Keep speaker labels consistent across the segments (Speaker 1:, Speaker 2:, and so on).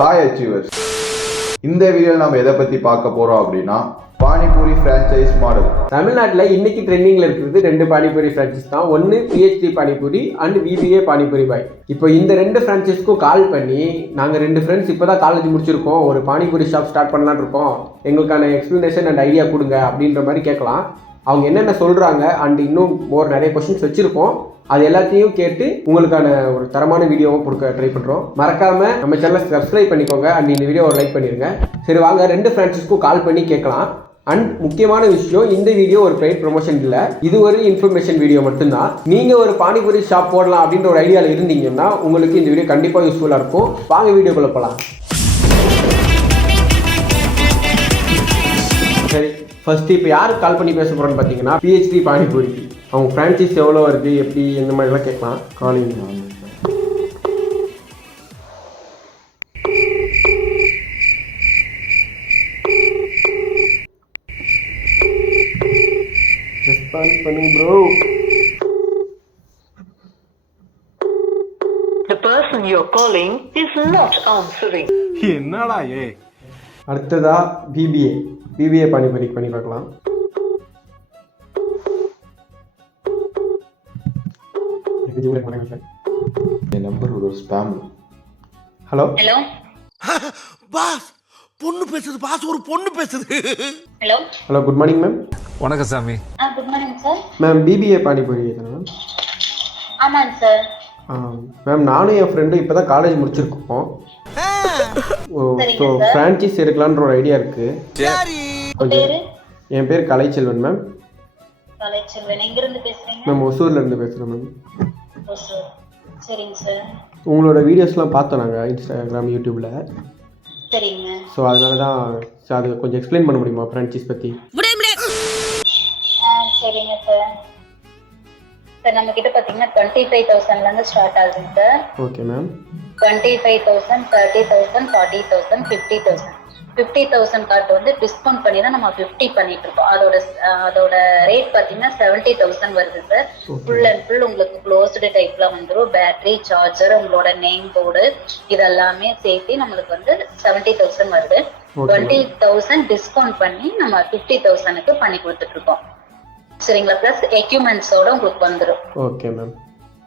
Speaker 1: Hi achievers இந்த வீடியோவில் நம்ம எதை பற்றி பார்க்க போகிறோம் அப்படின்னா பானிபூரி ஃப்ரான்ச்சைஸ் மாடல்
Speaker 2: தமிழ்நாட்டில் இன்னைக்கு ட்ரெண்டிங்கில் இருக்கிறது ரெண்டு பானிபூரி ஃப்ரான்ச்சைஸ் தான். ஒன்று PhD panipuri and VBA panipuri பாய். இப்போ இந்த ரெண்டு ஃப்ரான்ச்சைஸ்க்கும் கால் பண்ணி நாங்கள் ரெண்டு ஃப்ரெண்ட்ஸ் இப்போ தான் காலேஜ் முடிச்சிருக்கோம். ஒரு பானிபூரி ஷாப் ஸ்டார்ட் பண்ணலான் இருக்கோம். எங்களுக்கான எக்ஸ்ப்ளனேஷன் அண்ட் ஐடியா கொடுங்க அப்படின்ற மாதிரி கேட்கலாம். அவங்க என்னென்ன சொல்கிறாங்க அண்ட் இன்னும் மோர் நிறைய கொஷின்ஸ் வச்சுருக்கோம். அது எல்லாத்தையும் கேட்டு உங்களுக்கான ஒரு தரமான வீடியோவும் கொடுக்க ட்ரை பண்ணுறோம் மறக்காம நம்ம சேனலை சப்ஸ்கிரைப் பண்ணிக்கோங்க அண்ட் இந்த வீடியோ ஒரு லைக் பண்ணிடுங்க சரி வாங்க ரெண்டு ஃப்ரெண்ட்ஸுக்கும் கால் பண்ணி கேட்கலாம். அண்ட் முக்கியமான விஷயம் இந்த வீடியோ ஒரு பெய்ட் ப்ரொமோஷன் இல்லை. இது ஒரு இன்ஃபர்மேஷன் வீடியோ மட்டும்தான். நீங்கள் ஒரு பானிபூரி ஷாப் போடலாம் அப்படின்ற ஒரு ஐடியாவில் இருந்தீங்கன்னா உங்களுக்கு இந்த வீடியோ கண்டிப்பாக யூஸ்ஃபுல்லாக இருக்கும். வாங்க வீடியோக்குள்ள போகலாம் சரி. ஃபர்ஸ்ட் இப்போ யாருக்கு கால் பண்ணி பேச போறோம்னு பார்த்தீங்கன்னா பிஹெச்டி பானிபூரிக்கு அவங்க ஃப்ரான்ச்சைஸ் எவ்வளோ வருது எப்படி எந்த மாதிரிலாம் கேட்கலாம். காலிங் ரெஸ்பான்ஸ் பண்ணுங்க bro
Speaker 3: The person you're calling is not answering.
Speaker 4: என்னடா ஏ
Speaker 2: அடுத்ததா பிபிஏ பிபிஏ பானிபூரி பண்ணி பார்க்கலாம்.
Speaker 1: என் நம்பர் ஒரு ஸ்பேம்
Speaker 2: ஹலோ?
Speaker 5: ஹலோ?
Speaker 4: பாஸ் பொண்ணு பேசுது பாஸ் ஒரு பொண்ணு பேசுது.
Speaker 5: Hello?
Speaker 2: Hello good morning ma'am
Speaker 6: வணக்கம் சாமி.
Speaker 5: Good morning sir
Speaker 2: ma'am BBA panipuri தானே? மேம்
Speaker 5: ஆமாங்க சார்
Speaker 2: மேம் நானும் என் ஃப்ரெண்டும் இப்போ தான் காலேஜ் முடிச்சிருக்கோம் ஸோ. ஃப்ரான்ச்சைஸ் எடுக்கலான்ற ஒரு ஐடியா இருக்கு. கொஞ்சம்
Speaker 5: பேரு?
Speaker 2: என் பேர் கலைச்செல்வன் மேம்
Speaker 5: கலைச்செல்வன். எங்க இருந்து பேசுறீங்க?
Speaker 2: மேம் ஒசூர்ல இருந்து பேசுகிறேன் மேம்
Speaker 5: ஓ சார் சரிங்க சார்
Speaker 2: உங்களோட வீடியோஸ்லாம் பார்த்தோம் நாங்கள் இன்ஸ்டாகிராம் யூடியூப்ல
Speaker 5: சரிங்க.
Speaker 2: ஸோ அதனால தான் so அது கொஞ்சம் எக்ஸ்பிளைன் பண்ண முடியுமா ஃப்ரான்ச்சைஸ் பற்றி
Speaker 5: ஆ சரிங்க சார் சார் நம்ம கிட்ட பாத்தீங்கன்னா டுவெண்ட்டி ஃபைவ் தௌசண்ட்ல இருந்து ஸ்டார்ட் ஆகுதுங்க sir
Speaker 2: okay ma'am
Speaker 5: twenty five thousand thirty thousand forty thousand fifty thousand fifty thousand card வந்து டிஸ்கவுண்ட் பண்ணி தான் நம்ம ஃபிஃப்டி பண்ணிட்டு இருக்கோம். அதோட அதோட ரேட் பார்த்தீங்கன்னா செவன்ட்டி தௌசண்ட் வருது சார் ஃபுல் அண்ட் ஃபுல் உங்களுக்கு க்ளோஸ்டு டைப்ல வந்துடும் பேட்டரி சார்ஜர் உங்களோட நேம் போர்டு இதெல்லாமே சேர்த்து நம்மளுக்கு வந்து செவன்ட்டி தௌசண்ட் வருது. டுவெண்ட்டி தௌசண்ட் டிஸ்கவுண்ட் பண்ணி நம்ம ஃபிஃப்டி தௌசண்ட்க்கு பண்ணி கொடுத்துட்டு இருக்கோம். சரிங்களா? ப்ளஸ் எக்யூப்மெண்ட்ஸோட உங்களுக்கு வந்துடும்
Speaker 2: ஓகே மேம்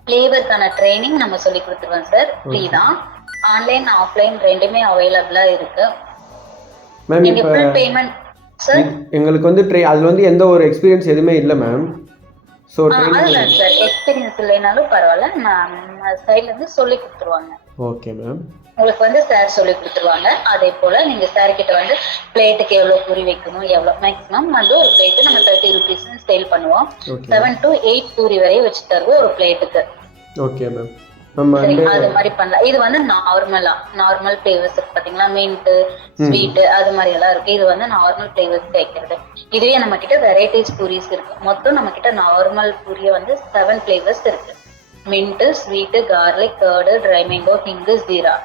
Speaker 5: ஃப்ளேவருக்கான ட்ரைனிங் நம்ம சொல்லி கொடுத்துருவோம் சார் ஃப்ரீ தான். ஆன்லைன் ஆஃப்லைன் ரெண்டுமே அவைலபிளா இருக்கு.
Speaker 2: மேம் இப்போ எங்களுக்கு வந்து ட்ரை அதில் வந்து எந்த ஒரு எக்ஸ்பீரியன்ஸ் எதுவுமே இல்லை ma'am so training
Speaker 5: sir experience இல்லைனாலும் பரவாயில்ல. நம்ம சைட்ல இருந்து சொல்லி கொடுத்துருவாங்க.
Speaker 2: ஓகே மேம்
Speaker 5: உங்களுக்கு வந்து சார் சொல்லி கொடுத்துருவாங்க. அதே போல நீங்க சார் கிட்ட வந்து பிளேட்டுக்கு எவ்வளவு பூரி வைக்கணும் எவ்வளவு மேக்ஸிமம் வந்து ஒரு பிளேட்டு நம்ம தேர்ட்டி ருபீஸ் சேல் பண்ணுவோம். செவன் டு எயிட் பூரி வரை வச்சு தருவோம் ஒரு பிளேட்டுக்கு
Speaker 2: ஓகே மேம்
Speaker 5: அது மாதிரி பண்ணலாம். இது வந்து நார்மலா நார்மல் ஃபிளேவர்ஸ் இருக்கு பாத்தீங்களா? மின்ட் ஸ்வீட் அது மாதிரி எல்லாம் இருக்கு. இது வந்து நார்மல் ஃபிளேவர்ஸ் வைக்கிறது இதுவே நம்ம கிட்ட வெரைட்டிஸ் பூரிஸ் இருக்கு. மொத்தம் நம்ம கிட்ட நார்மல் பூரிய வந்து செவன் ஃபிளேவர்ஸ் இருக்கு. Mint sweet garlic curd dry mango hing jeera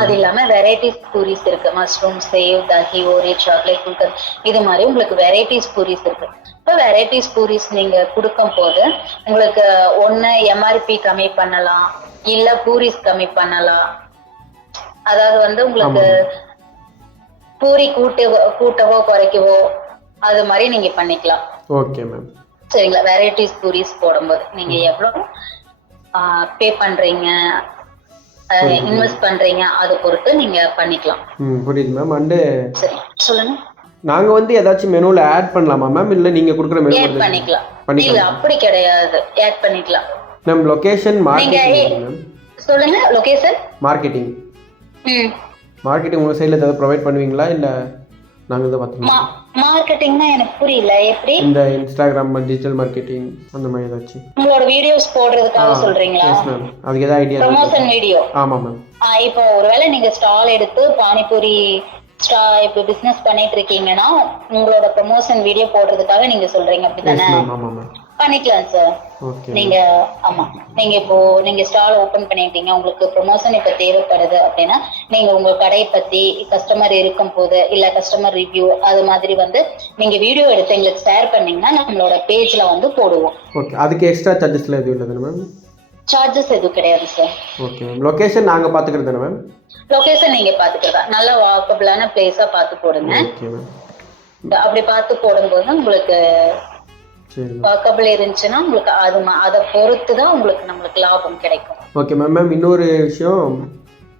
Speaker 5: அது இல்லாம வெரைட்டிஸ் பூரிஸ் இருக்கு. மஷ்ரூம் சேவ் தஹி ஓரி சாக்லேட் குல்கர் இது மாதிரி உங்களுக்கு வெரைட்டிஸ் பூரிஸ் இருக்கு. இப்போ வெரைட்டிஸ் பூரிஸ் நீங்க கொடுக்கும் போது உங்களுக்கு ஒண்ணு எம்ஆர்பி கம்மி பண்ணலாம். இல்ல பூரிஸ் கம்மி பண்ணலாம். அதாவது வந்து உங்களுக்கு பூரி கூட்டு கூட்டவோ குறைக்கவோ அது மாதிரி நீங்க பண்ணிக்கலாம்.
Speaker 2: ஓகே மேம்
Speaker 5: சரிங்களா? வெரைட்டிஸ் பூரிஸ் போடும்போது நீங்க எவ்வளவு பே பண்றீங்க? இன்வெஸ்ட் பண்றீங்க அதை பொறுத்து நீங்க பண்ணிக்கலாம்.
Speaker 2: ம் புரியுது மேம் அண்டு
Speaker 5: சரி சொல்லுங்க.
Speaker 2: நாங்கள் வந்து ஏதாச்சும் மெனுவில் ஆட் பண்ணலாமா மேம் இல்லை நீங்கள் கொடுக்குற மெனு
Speaker 5: ஆட் பண்ணிக்கலாம். இல்ல அப்படி கிடையாது. ஆட் பண்ணிக்கலாம்.
Speaker 2: மேம் லொகேஷன்
Speaker 5: நீங்க
Speaker 2: மார்க்கெட்டிங் மேம்
Speaker 5: சொல்லுங்க லொகேஷன்
Speaker 2: மார்க்கெட்டிங்
Speaker 5: ம்.
Speaker 2: மார்க்கெட்டிங் உங்கள் சைடில் ஏதாவது ப்ரொவைட் பண்ணுவீங்களா? இல்லை நாங்கள் தான் பார்த்துக்கலாம்
Speaker 5: மார்க்கெட்டிங்னா எனக்கு புரியல. எப்படி?
Speaker 2: இந்த இன்ஸ்டாகிராம் டிஜிட்டல் மார்க்கெட்டிங் அந்த மாதிரி ஏதாச்சும்.
Speaker 5: உங்களோட வீடியோஸ் போடுறதுக்காக சொல்றீங்களா?
Speaker 2: எஸ் மேம் அதுக்கு ஏதாவது ஐடியா
Speaker 5: ப்ரமோஷன் வீடியோ
Speaker 2: ஆமாம் மேம்
Speaker 5: இப்போ ஒருவேளை நீங்க ஸ்டால் எடுத்து பானிபூரி ஸ்டா இப்போ பிசினஸ் பண்ணிட்டு இருக்கீங்கன்னா உங்களோட ப்ரமோஷன் வீடியோ போடுறதுக்காக நீங்க சொல்றீங்க அப்படிதானே
Speaker 2: ஆமாம் மேம்
Speaker 5: பண்ணிக்கலாம் சார் நீங்க ஆமா. நீங்க இப்போ நீங்க ஸ்டால் ஓபன் பண்ணிட்டீங்க உங்களுக்கு ப்ரொமோஷன் இப்ப தேவைப்படுது அப்படின்னா நீங்க உங்க கடையை பத்தி கஸ்டமர் இருக்கும் போது இல்ல கஸ்டமர் ரிவ்யூ அது மாதிரி வந்து நீங்க வீடியோ எடுத்து எங்களுக்கு ஷேர் பண்ணீங்கன்னா நம்மளோட பேஜ்ல வந்து போடுவோம்.
Speaker 2: ஓகே அதுக்கு எக்ஸ்ட்ரா சார்ஜஸ்லாம் எதுவும் இல்லை மேம்
Speaker 5: சார்ஜஸ் எதுவும் கிடையாது சார்
Speaker 2: ஓகே மேம் லொக்கேஷன் நாங்கள் பார்த்துக்கிறது தானே மேம்
Speaker 5: லொகேஷன் நீங்க பாத்துக்கிறதா நல்ல வாக்கபிளான பிளேஸா பார்த்து போடுங்க. அப்படி பார்த்து போடும்போது உங்களுக்கு வாக்கபிள் இருந்துச்சுன்னா உங்களுக்கு அது அதை பொறுத்து தான் உங்களுக்கு நம்மளுக்கு லாபம் கிடைக்கும்.
Speaker 2: ஓகே மேம் மேம் இன்னொரு விஷயம்.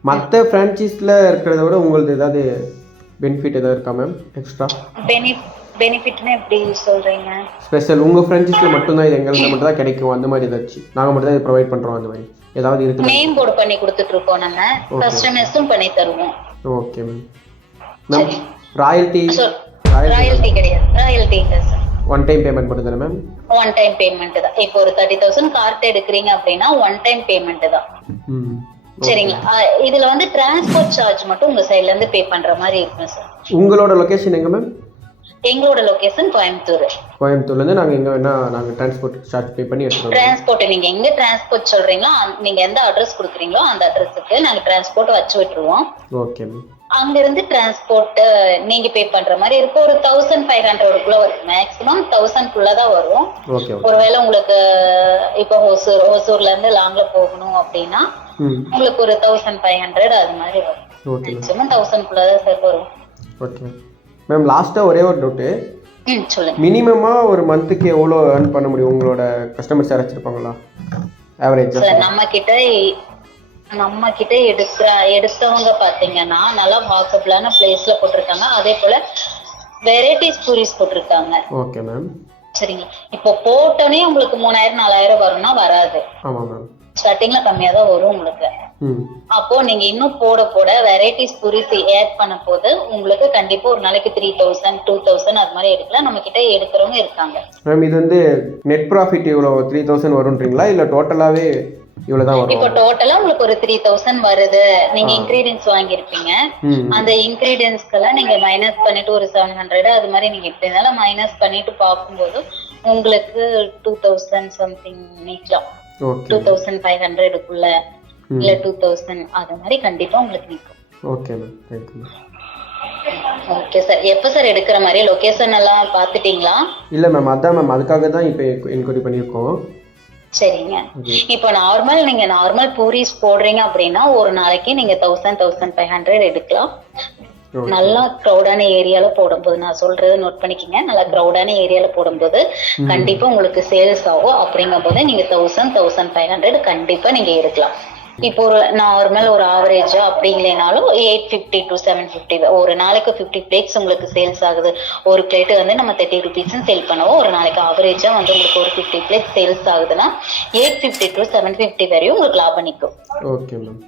Speaker 2: மற்ற ஃப்ரான்ச்சைஸில் இருக்கிறத விட உங்களுக்கு ஏதாவது பெனிஃபிட் ஏதாவது இருக்கா மேம் எக்ஸ்ட்ரா
Speaker 5: பெனி பெனிஃபிட்னு எப்படி சொல்றீங்க?
Speaker 2: ஸ்பெஷல் உங்கள் ஃப்ரான்ச்சைஸில் மட்டும்தான் இது எங்களுக்கு மட்டும் தான் கிடைக்கும். அந்த மாதிரி ஏதாச்சும் நாங்கள் மட்டும் தான் இது ப்ரொவைட் பண்ணுறோம் அந்த மாதிரி. ஏதாவது இருக்குது?
Speaker 5: நேம் போர்டு பண்ணி கொடுத்துட்டு இருக்கோம் நம்ம கஸ்டமர்ஸும் பண்ணி தருவோம்.
Speaker 2: Okay ma'am ma'am royalty
Speaker 5: royalty கிடையாது. ராயல்டி இல்லை சார்
Speaker 2: ஒன் டைம் பேமெண்ட் மட்டும் தானே மேம்
Speaker 5: ஒன் டைம் பேமெண்ட் தான். இப்போ ஒரு தேர்ட்டி தௌசண்ட் கார்ட் எடுக்கிறீங்க அப்படின்னா ஒன் டைம் பேமெண்ட் தான். சரிங்களா? இதுல வந்து டிரான்ஸ்போர்ட் சார்ஜ் மட்டும் உங்க சைட்ல இருந்து பே பண்ற மாதிரி இருக்கும் சார்
Speaker 2: உங்களோட லொக்கேஷன் எங்கே மேம்
Speaker 5: எங்களோட லொகேஷன் கோயம்புத்தூர்.
Speaker 2: கோயம்புத்தூர்லேருந்து நாங்கள் எங்கே வேணால் நாங்கள் டிரான்ஸ்போர்ட் சார்ஜ் பே பண்ணி எடுத்துகிட்டு
Speaker 5: டிரான்ஸ்போர்ட் நீங்க எங்க டிரான்ஸ்போர்ட் சொல்றீங்களோ நீங்க எந்த அட்ரஸ் கொடுக்குறீங்களோ அந்த அட்ரஸுக்கு நாங்க டிரான்ஸ்போர்ட் வச்சு விட்டுருவோம்.
Speaker 2: ஓகே மேம்
Speaker 5: அங்க இருந்து டிரான்ஸ்போர்ட் நீங்க பே பண்ற மாதிரி இருக்கும். ஒரு தௌசண்ட் ஃபைவ் ஹண்ட்ரடுக்குள்ள வரும். மேக்ஸிமம் தௌசண்ட் குள்ள தான் வரும் ஒருவேளை உங்களுக்கு இப்போ ஹொசூர் ஹொசூர்ல இருந்து லாங்ல போகணும் அப்படின்னா உங்களுக்கு ஒரு தௌசண்ட் ஃபைவ் ஹண்ட்ரட் அது மாதிரி வரும். மேக்ஸிமம் தௌசண்ட் குள்ள தான் சார் வரும்.
Speaker 2: ஓகே மேம் லாஸ்ட்டாக ஒரே ஒரு டவுட்டு
Speaker 5: ம் சொல்லுங்க.
Speaker 2: மினிமமாக ஒரு மந்த்துக்கு எவ்வளோ ஏர்ன் பண்ண முடியும்? உங்களோட கஸ்டமர்ஸ் யாராச்சும் இருப்பாங்களா? ஆவரேஜாக
Speaker 5: சார் நம்ம கிட்ட நம்ம கிட்ட எடுக்கிற எடுத்தவங்க பாத்தீங்கன்னா நல்லா வாக்கபிளான பிளேஸ்ல போட்டிருக்காங்க. அதே போல வெரைட்டிஸ் பூரிஸ் போட்டிருக்காங்க.
Speaker 2: ஓகே மேம்
Speaker 5: சரிங்களா? இப்போ போட்டோன்னே உங்களுக்கு மூணாயிரம் நாலாயிரம் வரும்னா வராது. ஸ்டார்டிங்ல கம்மியா தான் வரும் உங்களுக்கு. அப்போ நீங்க இன்னும் போட போட வெரைட்டிஸ் பூரிஸ் ஆட் பண்ண போது உங்களுக்கு கண்டிப்பா ஒரு நாளைக்கு த்ரீ தௌசண்ட் டூ தௌசண்ட் அது மாதிரி எடுக்கலாம். நம்ம கிட்ட எடுக்கிறவங்க இருக்காங்க.
Speaker 2: மேம் இது வந்து நெட் ப்ராஃபிட் இவ்வளோ த்ரீ தௌசண்ட் வரும்ன்றீங்களா? இல்லை டோட்டலாகவே இவ்வளோ தான்
Speaker 5: இப்போ டோட்டலா உங்களுக்கு ஒரு த்ரீ தௌசண்ட் வருது. நீங்க இன்கிரீடியன்ஸ் வாங்கியிருப்பீங்க.
Speaker 2: ம்
Speaker 5: அந்த இன்கிரீடியன்ஸ்க்கெல்லாம் நீங்க மைனஸ் பண்ணிட்டு ஒரு செவன் ஹண்ட்ரட் அது மாதிரி நீங்க எப்படி இருந்தாலும் மைனஸ் பண்ணிட்டு பார்க்கும்போது உங்களுக்கு டூ தௌசண்ட் சம்திங் நிக்கலாம். டூ தௌசண்ட் ஃபைவ் ஹண்ட்ரடுக்குள்ள இல்ல டூ தௌசண்ட் அது மாதிரி கண்டிப்பா உங்களுக்கு நிற்கும்
Speaker 2: okay ma'am thank you
Speaker 5: okay sir எப்போ சார் எடுக்கிற மாதிரி? லொகேஷன் எல்லாம் பார்த்துட்டீங்களா?
Speaker 2: இல்லை மேம் அதான் மேம் அதுக்காக தான் இப்போ என்கொயரி பண்ணியிருக்கோம்.
Speaker 5: சரிங்க. இப்போ நார்மல் நீங்க நார்மல் பூரிஸ் போடுறீங்க அப்படின்னா ஒரு நாளைக்கு நீங்க தௌசண்ட் தௌசண்ட் ஃபைவ் ஹண்ட்ரட் எடுக்கலாம். நல்லா க்ரௌடான ஏரியால போடும்போது நான் சொல்றது நோட் பண்ணிக்கங்க. நல்லா க்ரௌடான ஏரியால போடும்போது கண்டிப்பா உங்களுக்கு சேல்ஸ் ஆகும். அப்படிங்கும் போது நீங்க தௌசண்ட் தௌசண்ட் ஃபைவ் ஹண்ட்ரட் கண்டிப்பா நீங்க எடுக்கலாம். இப்போ ஒரு நார்மல் ஒரு ஆவரேஜா அப்படி இல்லைனாலும் eight fifty to seven fifty ஒரு நாளைக்கு ஃபிஃப்டி பிளேட்ஸ் உங்களுக்கு சேல்ஸ் ஆகுது. ஒரு பிளேட் வந்து நம்ம தேர்ட்டி ருபீஸ் சேல் பண்ணுவோம். ஒரு நாளைக்கு ஆவரேஜா வந்து உங்களுக்கு ஒரு ஃபிஃப்டி பிளேட் சேல்ஸ் ஆகுதுன்னா eight fifty to seven fifty வரையும் உங்களுக்கு லாபம் நிற்கும்
Speaker 2: ஓகே மேம்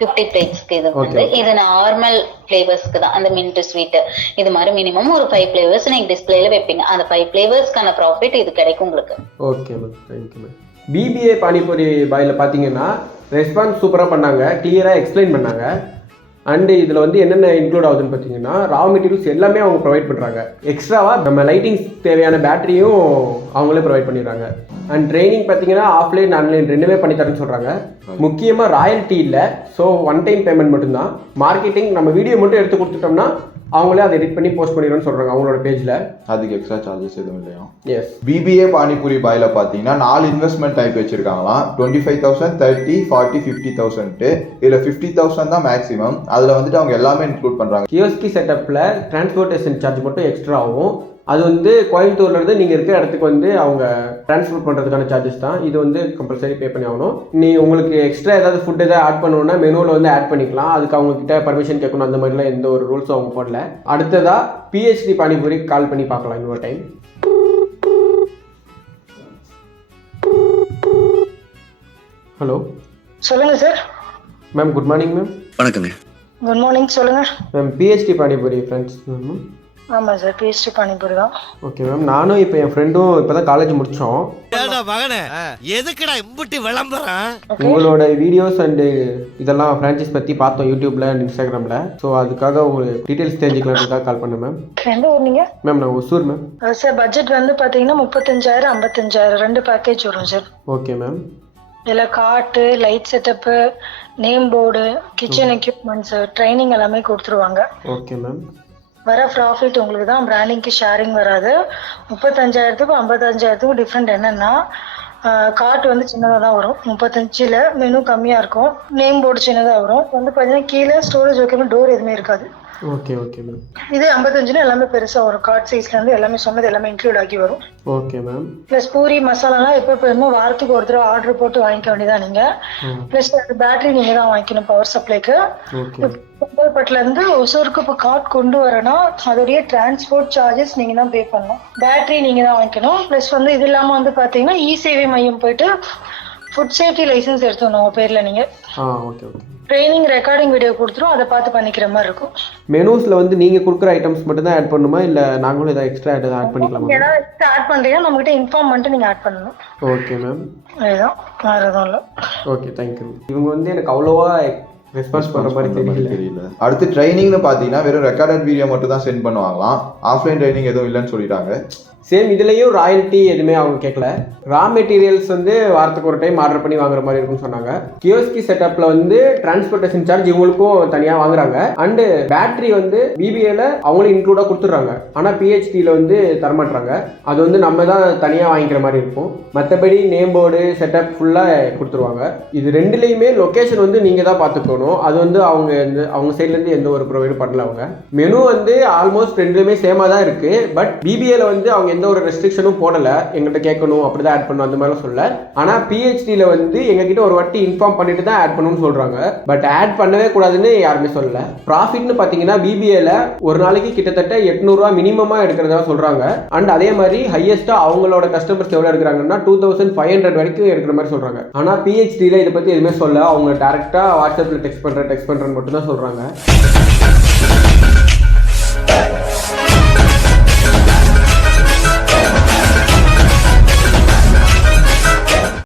Speaker 5: ஃபிஃப்டி பிளேட்ஸ்க்கு இது வந்து இது நார்மல் ஃப்ளேவர்ஸ்க்கு தான். அந்த மின்ட் ஸ்வீட் இது மாதிரி மினிமம் ஒரு ஃபைவ் ஃப்ளேவர்ஸ் நீங்க டிஸ்பிளேல வைப்பீங்க. அந்த ஃபைவ் ஃப்ளேவர்ஸ்க்கான ப்ராஃபிட் இது கிடைக்கும் உங்களுக்கு.
Speaker 2: Okay ma'am thank you ma'am BBA panipuri boil பார்த்தீங்கன்னா ரெஸ்பான்ஸ் சூப்பராக பண்ணாங்க கிளியராக எக்ஸ்பிளைன் பண்ணாங்க. அண்டு இதில் வந்து என்னென்ன இன்க்ளூட் ஆகுதுன்னு பார்த்தீங்கன்னா ரா மெட்டீரியல்ஸ் எல்லாமே அவங்க ப்ரொவைட் பண்ணுறாங்க எக்ஸ்ட்ராவாக நம்ம லைட்டிங்ஸ் தேவையான பேட்டரியும் அவங்களே ப்ரொவைட் பண்ணிடுறாங்க. அண்ட் ட்ரைனிங் பார்த்தீங்கன்னா ஆஃப்லைன் ஆன்லைன் ரெண்டுமே பண்ணி தரேன்னு சொல்கிறாங்க முக்கியமாக ராயல்ட்டி இல்லை ஸோ ஒன் டைம் பேமெண்ட் மட்டும்தான். மார்க்கெட்டிங் நம்ம வீடியோ மட்டும் எடுத்து கொடுத்துட்டோம்னா அவங்களே அதை எடிட் பண்ணி போஸ்ட் பண்ணிடுறோன்னு சொல்கிறாங்க அவங்களோட பேஜில்
Speaker 1: அதுக்கு எக்ஸ்ட்ரா சார்ஜஸ் எதுவும் இல்லையா?
Speaker 2: எஸ்
Speaker 1: பிபிஏ பானிபூரி பாயில் பார்த்தீங்கன்னா நாலு investment type வச்சிருக்காங்களாம். Twenty five thousand thirty forty fifty thousand இதில் ஃபிஃப்டி தௌசண்ட் தான் மேக்ஸிமம் அதில் வந்துட்டு அவங்க எல்லாமே இன்க்ளூட் பண்ணுறாங்க
Speaker 2: கியோஸ்கி செட்டப்பில் டிரான்ஸ்போர்ட்டேஷன் சார்ஜ் மட்டும் எக்ஸ்ட்ரா ஆகும். அது வந்து கோயம்புத்தூர்ல இருந்து நீங்கள் இருக்கிற இடத்துக்கு வந்து அவங்க டிரான்ஸ்போர்ட் பண்ணுறதுக்கான சார்ஜஸ் தான். இது வந்து கம்பல்சரி பே பண்ணி ஆகணும். நீ உங்களுக்கு எக்ஸ்ட்ரா ஏதாவது ஃபுட் ஏதாவது ஆட் பண்ணணும்னா மெனுவில் வந்து ஆட் பண்ணிக்கலாம். அதுக்கு அவங்க கிட்ட பர்மிஷன் கேட்கணும். அந்த மாதிரிலாம் எந்த ஒரு ரூல்ஸும் அவங்க போடல. அடுத்ததா பிஹெச்டி பானிபூரி கால் பண்ணி பார்க்கலாம் இன்னொரு டைம் ஹலோ
Speaker 6: சொல்லுங்க sir
Speaker 2: ma'am good morning ma'am
Speaker 4: வணக்கங்க.
Speaker 6: குட் மார்னிங் சொல்லுங்க.
Speaker 2: Ma'am PhD panipuri friends ma'am
Speaker 6: ஆமா சார் பிஎஸ்டி பானிபூரி தான்.
Speaker 2: ஓகே மேம் நானும் இப்போ என் ஃப்ரெண்டும் இப்போ தான் காலேஜ் முடித்தோம்
Speaker 4: ஏடா மகனே எதுக்குடா இம்புட்டி விளம்பரம்?
Speaker 2: உங்களோட வீடியோஸ் அண்டு இதெல்லாம் ஃப்ரான்ச்சைஸ் பற்றி பார்த்தோம் யூடியூப்ல அண்ட் இன்ஸ்டாகிராமில். ஸோ அதுக்காக உங்களுக்கு டீட்டெயில்ஸ் தெரிஞ்சுக்கலான்றதுக்காக கால் பண்ணேன் மேம்
Speaker 6: எந்த ஊர் நீங்க?
Speaker 2: மேம் நான் ஒசூர் மேம்
Speaker 6: சார் பட்ஜெட் வந்து பாத்தீங்கன்னா முப்பத்தஞ்சாயிரம் ஐம்பத்தஞ்சாயிரம் ரெண்டு பேக்கேஜ் வரும் சார்.
Speaker 2: ஓகே மேம்
Speaker 6: இதுல காட்டு light setup name board kitchen equipments training எல்லாமே கொடுத்துருவாங்க.
Speaker 2: ஓகே மேம்
Speaker 6: வர ப்ராஃபிட் உங்களுக்கு தான் பிராண்டிங்க்கு ஷேரிங் வராது. முப்பத்தஞ்சாயிரத்துக்கும் ஐம்பத்தஞ்சாயிரத்துக்கும் டிஃப்ரெண்ட் என்னன்னா கார்ட் வந்து சின்னதாக தான் வரும். முப்பத்தஞ்சில் மெனு கம்மியாக இருக்கும். நேம் போர்டு சின்னதாக வரும். வந்து பார்த்தீங்கன்னா கீழே ஸ்டோரேஜ் வைக்கிற டோர் எதுவுமே இருக்காது.
Speaker 2: ஓகே ஓகே மேம்
Speaker 6: இதே ஐம்பத்தஞ்சுல எல்லாமே பெருசாக வரும். கார்ட் சைஸ்லேருந்து எல்லாமே சொன்னது எல்லாமே இன்க்ளூட் ஆகி வரும்.
Speaker 2: ஓகே மேம்
Speaker 6: ப்ளஸ் பூரி மசாலாலாம் எப்போ எப்போ வாரத்துக்கு ஒரு தடவை ஆர்டர் போட்டு வாங்கிக்க வேண்டியதான் நீங்கள் ப்ளஸ் பேட்டரி நீங்கள் தான் வாங்கிக்கணும் பவர் சப்ளைக்கு செங்கல்பட்டுல இருந்து ஒசூருக்கு இப்போ கார்ட் கொண்டு வரேன்னா அதோடைய டிரான்ஸ்போர்ட் சார்ஜஸ் நீங்க தான் பே பண்ணணும். பேட்டரி நீங்க தான் வாங்கிக்கணும். ப்ளஸ் வந்து இது இல்லாம வந்து பாத்தீங்கன்னா இ சேவை மையம் போயிட்டு ஃபுட் சேஃப்டி லைசன்ஸ் எடுத்துக்கணும் உங்க பேர்ல நீங்க.
Speaker 2: ஆ okay okay
Speaker 6: training recording video கொடுத்துரும் அதை பார்த்து பண்ணிக்கிற மாதிரி இருக்கும்.
Speaker 2: மெனூஸில் வந்து நீங்கள் கொடுக்குற ஐட்டம்ஸ் மட்டும் தான் ஆட் பண்ணுமா? இல்லை நாங்களும் ஏதாவது எக்ஸ்ட்ரா எதாவது ஆட் பண்ணிக்கலாமா?
Speaker 6: நீங்க ஏதாவது ஆட் பண்றீங்கன்னா நம்ம கிட்ட இன்ஃபார்ம் பண்ணிட்டு நீங்க ஆட் பண்ணணும்.
Speaker 2: ஓகே மேம்
Speaker 6: அதுதான் வேற எதுவும் இல்லை.
Speaker 2: ஓகே தேங்க்யூ இவங்க வந்து எனக்கு அவ்வளோவா ரெஸ்பான்ஸ் பண்ணுற மாதிரி தெரியல.
Speaker 1: தெரியல. அடுத்து ட்ரைனிங்னு பார்த்தீங்கன்னா வெறும் ரெக்கார்டட் வீடியோ மட்டும் தான் சென்ட் பண்ணுவாங்களாம். ஆஃப்லைன் ட்ரைனிங் எதுவும் இல்லைன்னு சொல்லிட்டாங்க.
Speaker 2: சேம் இதுலேயும் ராயல்ட்டி எதுவுமே அவங்க கேட்கல. ரா மெட்டீரியல்ஸ் வந்து வாரத்துக்கு ஒரு டைம் ஆர்டர் பண்ணி வாங்குற மாதிரி இருக்கும்னு சொன்னாங்க. கியோஸ்கி செட்டப்பில் வந்து டிரான்ஸ்போர்ட்டேஷன் சார்ஜ் இவங்களுக்கும் தனியாக வாங்குறாங்க. அண்டு பேட்டரி வந்து பிபிஏல அவங்களும் இன்க்ளூடாக கொடுத்துட்றாங்க. ஆனால் பிஹெச்டியில் வந்து தரமாட்டுறாங்க அது வந்து நம்ம தான் தனியாக வாங்கிக்கிற மாதிரி இருக்கும். மற்றபடி நேம் போர்டு செட்டப் ஃபுல்லாக கொடுத்துருவாங்க. இது ரெண்டுலேயுமே லொக்கேஷன் வந்து நீங்கள் தான் பார்த்துக்கணும். அது வந்து அவங்க அவங்க சைட்லேருந்து எந்த ஒரு ப்ரொவைடும் பண்ணல அவங்க. மெனு வந்து ஆல்மோஸ்ட் ரெண்டுலேயுமே சேமாக தான் இருக்குது பட் பிபிஏல வந்து அவங்க எந்த ஒரு ரெஸ்ட்ரிக்ஷனும் போடலை. எங்கள்கிட்ட கேட்கணும் அப்படி தான் ஆட் பண்ணணும் அந்த மாதிரிலாம் சொல்ல ஆனால் பிஹெச்டியில் வந்து எங்ககிட்ட ஒரு வாட்டி இன்ஃபார்ம் பண்ணிட்டு தான் ஆட் பண்ணணும்னு சொல்கிறாங்க பட் ஆட் பண்ணவே கூடாதுன்னு யாருமே சொல்லல. ப்ராஃபிட்னு பார்த்தீங்கன்னா பிபிஏல ஒரு நாளைக்கு கிட்டத்தட்ட எட்நூறுரூவா மினிமமாக எடுக்கிறதா சொல்கிறாங்க அண்ட் அதே மாதிரி ஹையஸ்ட்டாக அவங்களோட கஸ்டமர்ஸ் எவ்வளோ எடுக்கிறாங்கன்னா டூ தௌசண்ட் ஃபைவ் ஹண்ட்ரட் வரைக்கும் எடுக்கிற மாதிரி சொல்கிறாங்க ஆனால் பிஹெச்டியில் இதை பற்றி எதுவுமே சொல்ல அவங்க டேரெக்டாக வாட்ஸ்அப்பில் டெக்ஸ்ட் பண்ணுற டெக்ஸ்ட் பண்ணுறேன்னு மட்டும் தான் சொல்கிறாங்க